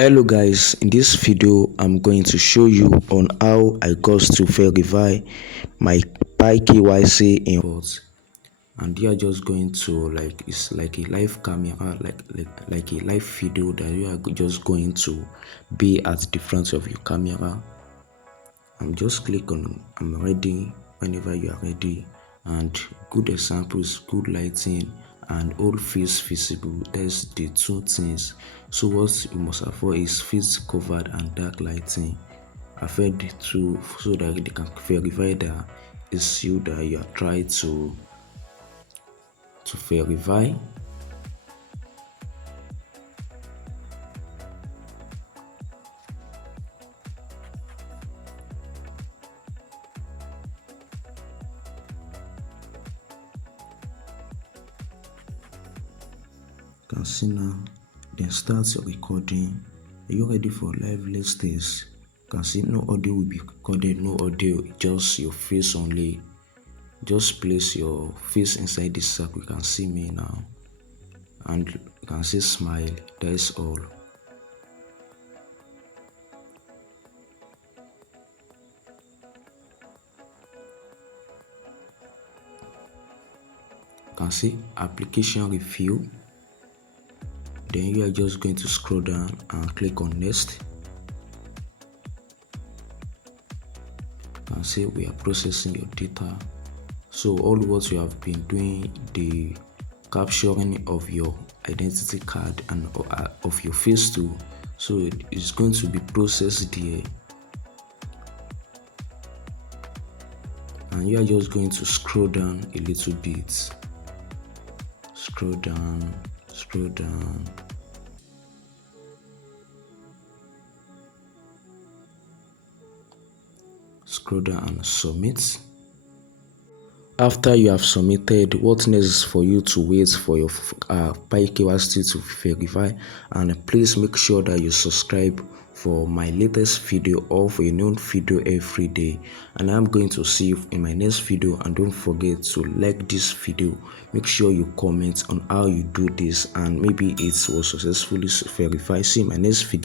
Hello guys, in this video I'm going to show you on how I got to verify my Pi KYC inputs. And you are just going to it's like a live camera, like a live video that you are just going to be at the front of your camera. I'm just click on I'm ready whenever you are ready, and good examples, good lighting and all face visible. That's the two things. So what you must avoid is face covered and dark lighting. Avoid the two so that they can verify that it's you that you are trying to verify. You can see now, then start your recording. Are you ready for live? Let's test. You can see no audio will be recorded, no audio, just your face only. Just place your face inside this circle. You can see me now, and you can see smile. That's all. You can see application review. Then you are just going to scroll down and click on next. You can see we are processing your data. So all what you have been doing, the capturing of your identity card and of your face too, so it's going to be processed there, and you are just going to scroll down a little bit. Scroll down, scroll down. Scroll down and submit. After you have submitted, what next is for you to wait for your Pi KYC to verify, and please make sure that you subscribe for my latest video or for a new video every day. And I'm going to see you in my next video, and don't forget to like this video. Make sure you comment on how you do this, and maybe it was successfully verified. See my next video.